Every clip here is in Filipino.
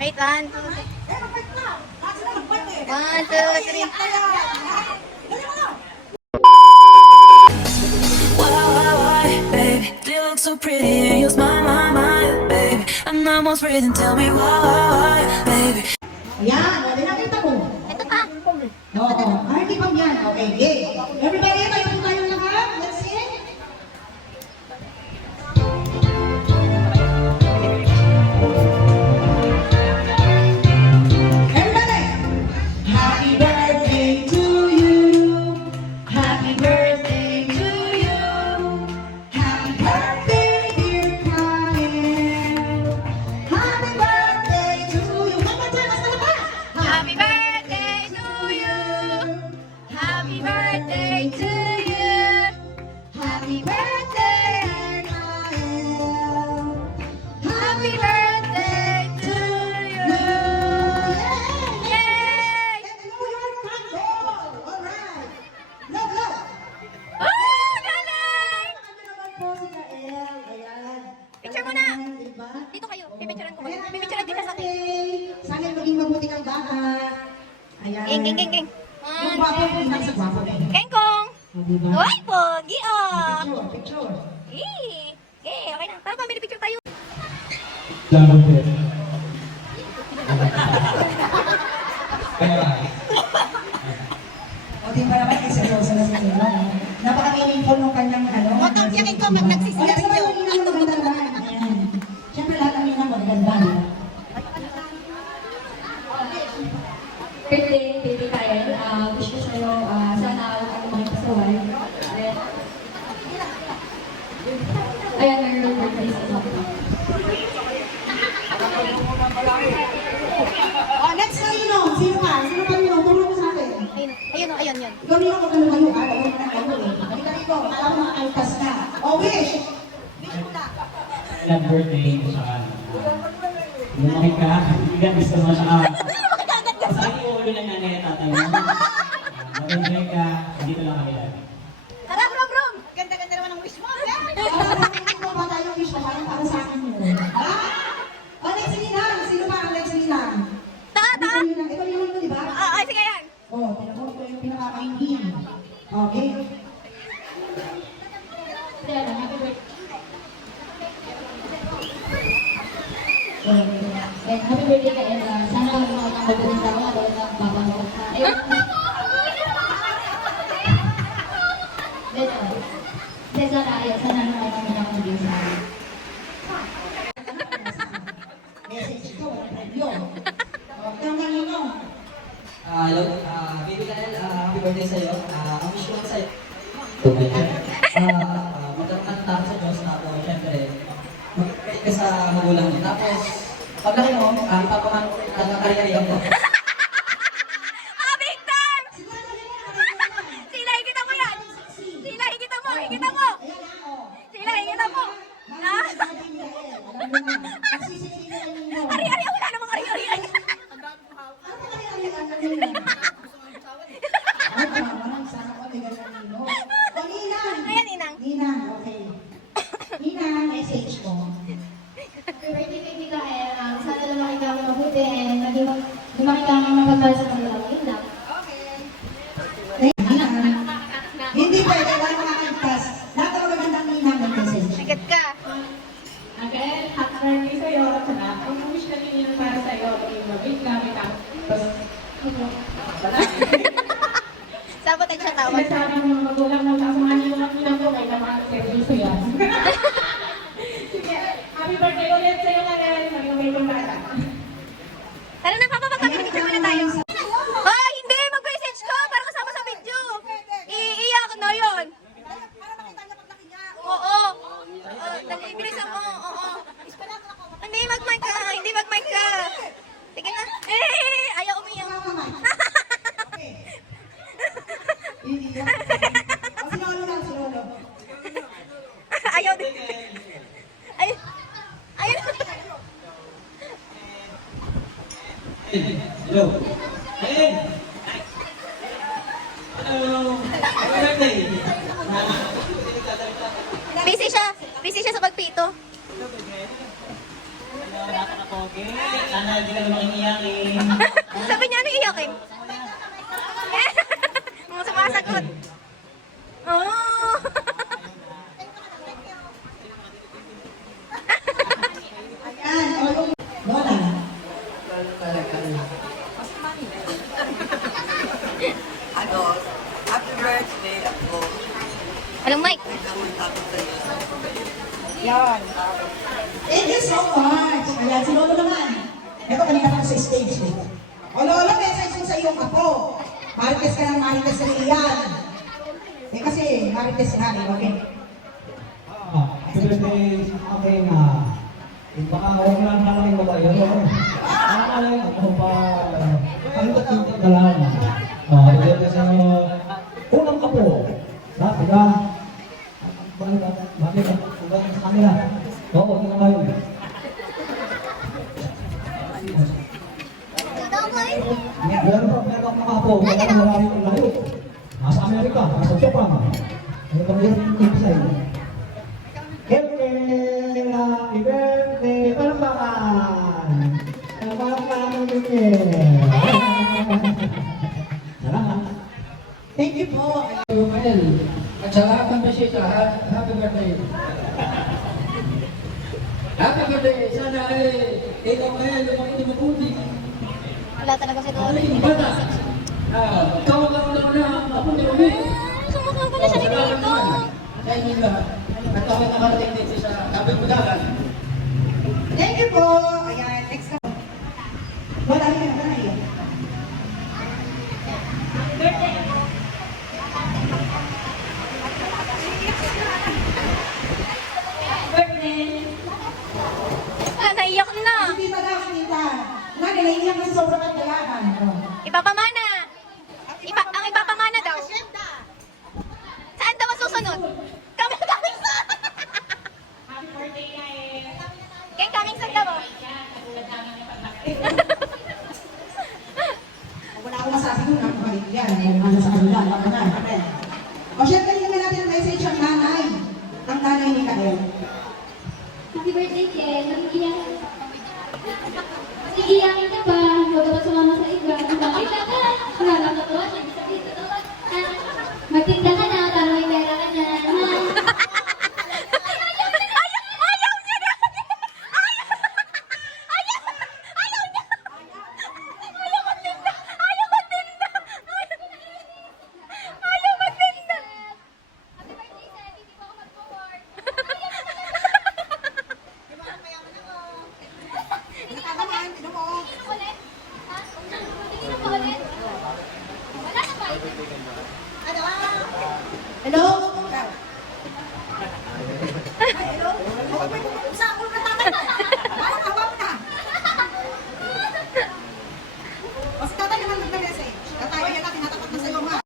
Wait, 1, 2, 3. 1, 2, 3. Why, baby? You look so pretty and you smile my, baby. I'm almost breathing, tell me why, baby. Ayan, o, nakita mo. Ito pa. Oo, hindi pa yan. Okay, game. Everybody, tayo po tayo lahat. Let's sing. Everybody! Happy birthday to you. Happy birthday to you. Happy birthday, dear Kyle. Happy birthday to you. Kapag dyan, mas malakas. Happy birthday to you. Happy birthday to you. Happy birthday, Kyle. Happy birthday to you. Yay! And New York Candle! Alright! Love, love! Oh, galing! Ano naman po si Kael? Ayan. Picture muna. Diba? Dito kayo. Pipicturean ko. Ayan, Pipicturean din sa akin. birthday! Sana maging mabuti kang bata. Ayan. Ging. Yung gwapo, hindi sa gwapo eh. Kengkong! O, diba? Uy, pogi ah! Picture. Okay na. Tara, family picture tayo. Salamat po. Kaya, O, di ba naman, kasi seryoso na si Kilo. Napaka-meaningful nung kanyang ano. O, tiyakin ko, pag nagsisigarilyo. O, yung maganda naman. Ayan. Siyempre, lahat ng yun ang maganda. Birthday, baby Kyle. Wish ko sa'yo, sana ako makipasaway. Ayan, may birthday sa mga. O, next na Ninong. Sino ka? Sino ka Ninong? Tulong mo sa akin. Ayun. Ikaw Ninong, kung ano kayo, ha? Gawin mo na kayo eh. Halika rito. Alam mo makakaltas na. O, wish! ilang birthday ko sa kanila. Lumaki ka, hindi ka gusto mo siya. Saan yung ulo na nanay at tatay mo? Mag-enjoy ka, dito lang kami lagi. Tara, brom! Ganda-ganda naman ang wish mo. Ano ba tayo wish mo? Parang para sa akin yun. Ha? O, next Ninang. Sino pa ang next Ninang? Ta. Ito Ninang to, di ba? Ay, sige yan. O, tinako ko yung pinakakaingin. Okay? Kaya lang, happy birthday. Happy birthday Kyle. Sana makakapagpunta ko na bawat ng papa mo. Ayun. Sana ayun. Sana makakapagpunta ako ng Diyos. Message ko, yun. O, ikaw na Ninong. Hello, baby Kyle, happy birthday sa'yo. Ang wish ko lang sa'yo. Magkaroon ka ng tao sa Diyos na ako, syempre, magkakait ka sa magulang niya. Tapos, paglaki mo, ipapaman ko ang kari-kariyan mo. Big time! Sila, higita mo yan! Sila, higita mo! Ayan na, o. Sila, higita mo! Ah? Ari, wala namang ari. Ayan, Ninang. Ninang, okay. Ninang, message mo. Happy birthday baby Kyle. Sana lumaki ka mo mabuti and lumaki ka mo mapagmahal sa kanila. Yun lang. Ninang. Hindi pwede, wala makakaligtas. Lahat ng magandang Ninang ng message. Sigat ka. Again, happy birthday sa'yo. Ang wish na ninyo para sa'yo, mabig kami ka. Sabot at siya tawag. Sinasabi ng mga magulang mo, kasamahan niyo lang nilang ko, kaya naman seryoso yan. Sige, happy birthday ulit sa'yo ngayon. Magiging may bata. Tara na, Papa, mag-picture muna tayo. Ay, hindi! Mag-message ka para kasama sa video. Iiyak na yun. Oo. Dali, bilisan mo. Oo. Hindi, mag-mic ka. Sige na. Ayaw umiyak. Si Lolo lang, si Lolo. Ayaw din. Ayaw. Hello. Hey! Hello! Happy birthday! Busy siya sa pagpito. Nahirapan ako Okay, sana hindi ka naman iiyakin. Sabi niya, ano iyakin? Mga sumasagot. Oh. Ayan, o yung Lola. Happy birthday ako. Anong mic? Yan. Thank you so much. Ayan, si Lolo naman. Ito, kanina pa sa stage eh. O Lolo, message mo sa iyong apo. Marites ka ng Marites sa iyan. Eh kasi, Marites si Hani, okay? Happy birthday sa aking baka huwag lang nalang yung babae. Akala yung ako pa palitot-litot na lang. Happy birthday sa unang kapo. Bakit ba? Bakit ba? Bakit sa kanila? Oo, ito na kayo. Meron akong nakapo. Marami yung layo. Nasa Amerika, nasa Japan. Ano kami yung inside? Happy birthday! Palakpakan! Palakpakan din! Salamat! Thank you po. Mael, at saka kang bisita, happy birthday. Happy birthday! Sana ikaw Mael, lumaki mabuti. Wala talaga si Lolo. Yung bata, ikaw ang karoon na ako ni Rumi. Sumakang ko na siya dito. Sa inyo lahat. At ako nakarating dito sa Kabig-Budakan. Thank you po. Ayan, next na. Lola, ayan, ayan. Naiyak na. Hindi pa daw kita. Nani, naiiyak na sa sobrang kagalakan. Ipapamana. Ang ipapamana daw. Saan daw ang susunod? Coming sa... Happy birthday na eh. Kaya coming sa daw. Wala akong masabi doon. Ang balik yan. Ano sa kanila. Ako na. O, syempre, hindi naman natin ang message ang nanay. Ang nanay ni Kael. Happy birthday, Ken. Iiyakin ka ba? Huwag ka ba sumama sa iba? Bakit ka? Nakakatawa siya. Sabihin ko naman, magtinda ka na, para may pera ka na. Happy birthday, Seth. Hindi po ako mag-forward. Nakakaman, tinan mo. Ulit? Ha? Tingin mo ulit? Wala na ba? Ano? Hello? Hello? Huwag may pumunta ako na tatay. Parang awam na. O si tatay naman magna-message. Tatay, ayan natin, natapat na sa'yo nga.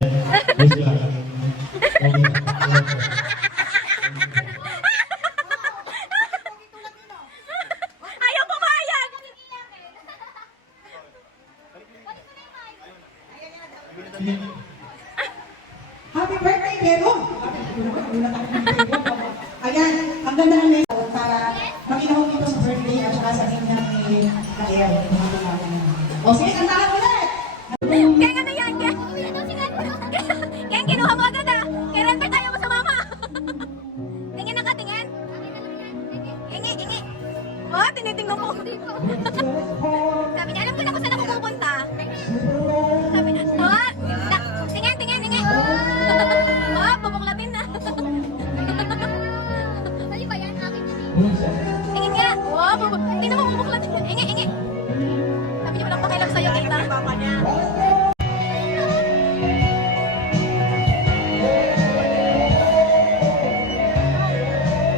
Ayaw pumayag. Happy birthday, Diego! Ayan, ang ganda ng message para makinahong dito sa birthday at saka sa kanya ni Kael. O sige, kantahan ulit! Kaya ano yan? Kaya kinuha mo agad ah. Kaya Renbert ayaw mo sa mama. Tingin na ka, tingin. Ingi, ingi. Oh, tinitingnan mo. Sabi niya, alam ko na kung saan ako pupunta. Sabi niya, oh, tingin, tingin, tingin. Oh, bubuklatin na. Mali ba yan? Akin na Tingin nga. Oh, hindi na mo bubuklatin. Ingi, ingi. Sabi niya, walang pakialam sa'yo, tita.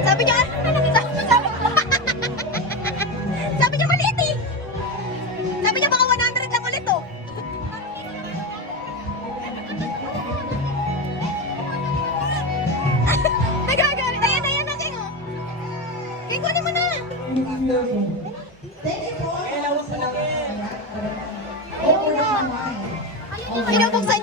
Sabi niya, sabi niya maliit eh. Sabi niya baka 100 lang ulit oh. Nagagalit. Ayan na, ayan na, King oh. King, kunin mo na. Thank you po! Binubuksan